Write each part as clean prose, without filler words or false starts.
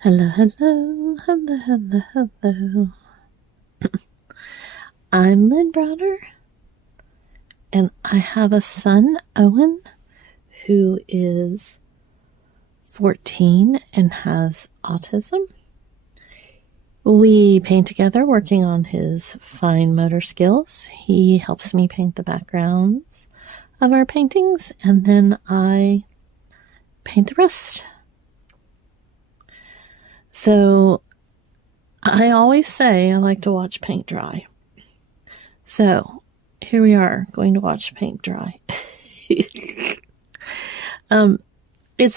Hello, hello, hello, hello, hello. I'm Lynn Browder, and I have a son, Owen, who is 14 and has autism. We paint together, working on his fine motor skills. He helps me paint the backgrounds of our paintings, and then I paint the rest. So I always say I like to watch paint dry. So here we are going to watch paint dry. It's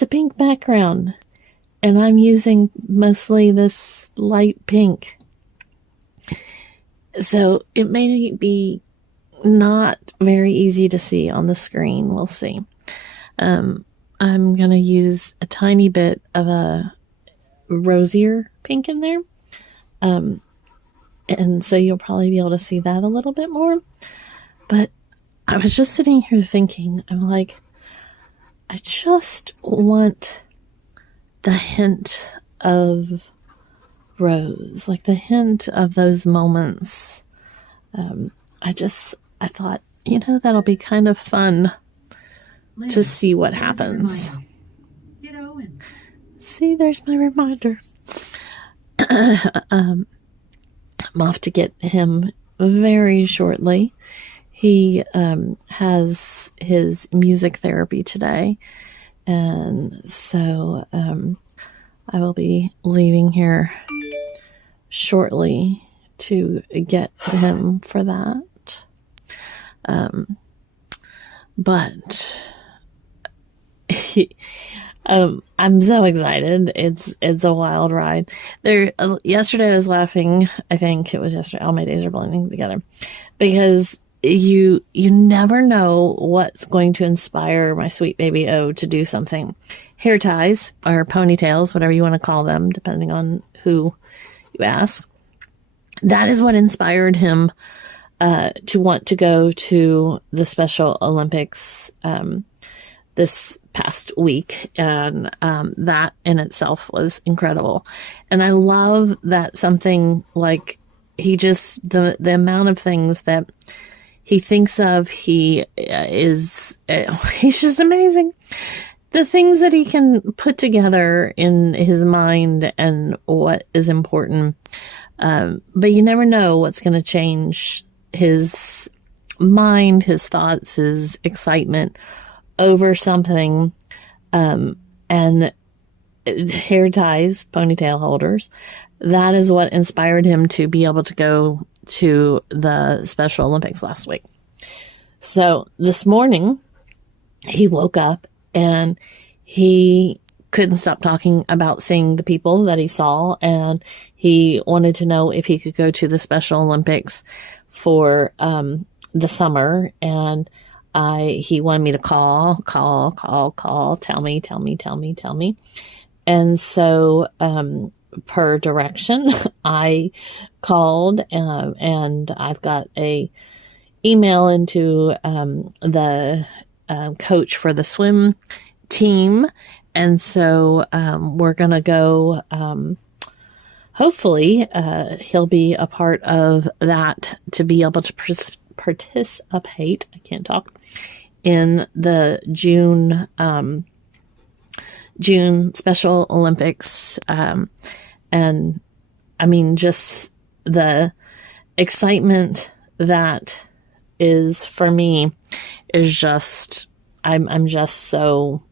a pink background, and I'm using mostly this light pink. So it may be not very easy to see on the screen. We'll see. I'm going to use a tiny bit of a rosier pink in there. And so you'll probably be able to see that a little bit more. But I was just sitting here thinking, I'm like, I just want the hint of rose, like the hint of those moments. I thought, that'll be kind of fun to see what happens. Get Owen. See, there's my reminder. I'm off to get him very shortly. He has his music therapy today, and so I will be leaving here shortly to get him for that. But I'm so excited. It's a wild ride. Yesterday I was laughing. I think it was yesterday. All my days are blending together because you never know what's going to inspire my sweet baby O to do something. Hair ties or ponytails, whatever you want to call them, depending on who you ask. That is what inspired him to want to go to the Special Olympics this past week, and that in itself was incredible. And I love that something like the amount of things that he thinks of, he's just amazing. The things that he can put together in his mind and what is important. But you never know what's going to change his mind, his thoughts, his excitement over something. And hair ties, ponytail holders, that is what inspired him to be able to go to the Special Olympics last week. So this morning he woke up and he couldn't stop talking about seeing the people that he saw, and he wanted to know if he could go to the Special Olympics for the summer. And he wanted me to call, tell me. And so, per direction, I called, and I've got a email into the coach for the swim team. And so we're going to go, hopefully he'll be a part of that to be able to participate. I can't talk in the June Special Olympics. And I mean, just the excitement that is for me is just, I'm so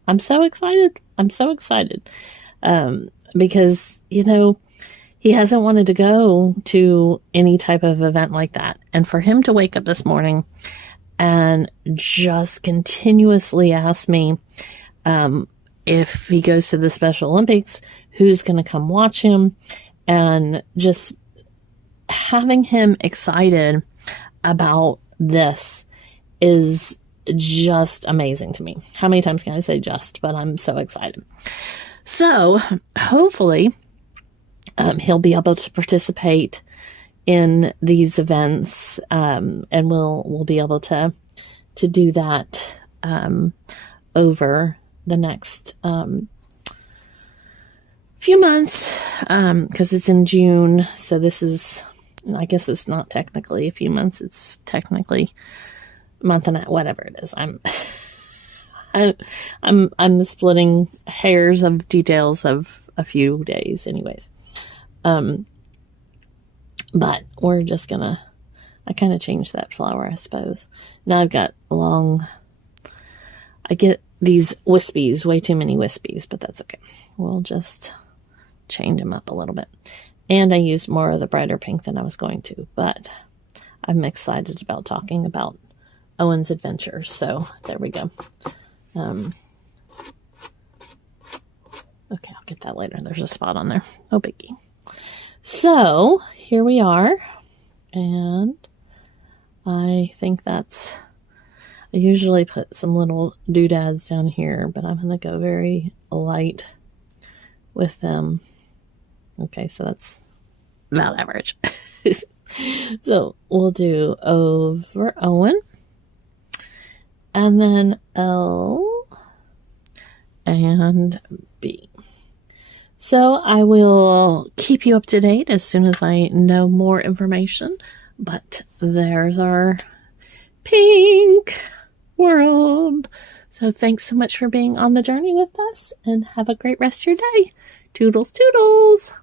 excited. I'm so excited. Because, he hasn't wanted to go to any type of event like that. And for him to wake up this morning and just continuously ask me, if he goes to the Special Olympics, who's going to come watch him, and just having him excited about this is just amazing to me. How many times can I say just? But I'm so excited. So hopefully he'll be able to participate in these events, and we'll be able to do that over the next few months, because it's in June. So this is, I guess it's not technically a few months. It's technically a month and a, whatever it is. I'm splitting hairs of details of a few days anyways. But we're just gonna, I kind of changed that flower, I suppose. Now I've got I get these wispies, way too many wispies, but that's okay. We'll just change them up a little bit. And I used more of the brighter pink than I was going to, but I'm excited about talking about Owen's adventures. So there we go. Okay, I'll get that later. There's a spot on there. No biggie. So here we are. And I think I usually put some little doodads down here, but I'm going to go very light with them. Okay, so that's about average. So we'll do over Owen, and then L and B. So I will keep you up to date as soon as I know more information. But there's our pink world. So thanks so much for being on the journey with us, and have a great rest of your day. Toodles, toodles.